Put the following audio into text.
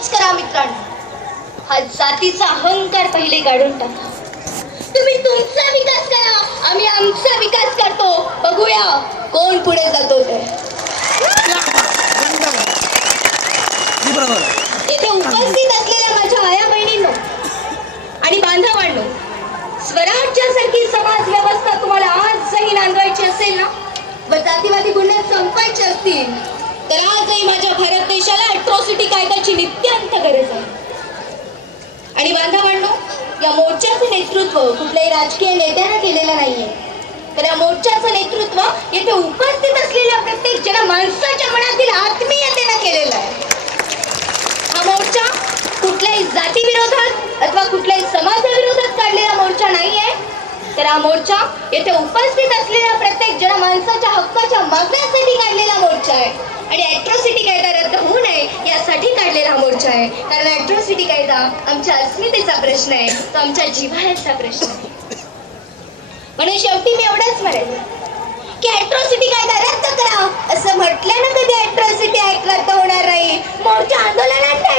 विकास करा मित्रांनो, हा जातीचा अहंकार पहिले काढून टाका. तुम्ही तुमचा विकास करा, आम्ही आमचा विकास करतो. बघूया कोण पुढे जातो ते. येथे उपस्थित असलेल्या माझ्या आया बहिणींनो आणि बांधवांनो, स्वराज्यासारखी समाज व्यवस्था तुम्हाला आजही नांदवायची असेल ना, व जातीवादी गुन्हे संपवायचे असतील, तर आजही माझ्या भारत देशाला अॅट्रॉसिटी कायद्याची नित्यांत गरज आहे. आणि बांधवांनो, या मोर्चाचे नेतृत्व कुठल्याही राजकीय नेत्याने केलेलं नाहीये, तर या मोर्चाचं नेतृत्व येथे उपस्थित असलेल्या प्रत्येक जनमानसाच्या मनातील आत्मीयतेने केलेलं आहे. हा मोर्चा कुठल्याही जाती विरोधात अथवा कुठल्याही समाजाविरोधात काढलेला मोर्चा नाहीये, तर हा मोर्चा येथे उपस्थित असलेल्या प्रत्येक जनमानसाच्या हक्काच्या मागण्यासाठी काढलेला मोर्चा आहे. आणि अॅट्रॉसिटी कायदा रद्द होऊ नये यासाठी काढलेला हा मोर्चा आहे. कारण अॅट्रॉसिटी कायदा आमच्या अस्मितेचा प्रश्न आहे, तो आमच्या जिव्हाळ्याचा प्रश्न आहे. म्हणून शेवटी मी एवढंच म्हणेन की अॅट्रॉसिटी कायदा रद्द करा असं म्हटल्यानं कधी अॅट्रॉसिटी ऍक्ट रद्द होणार नाही. मोर्चा आंदोलनात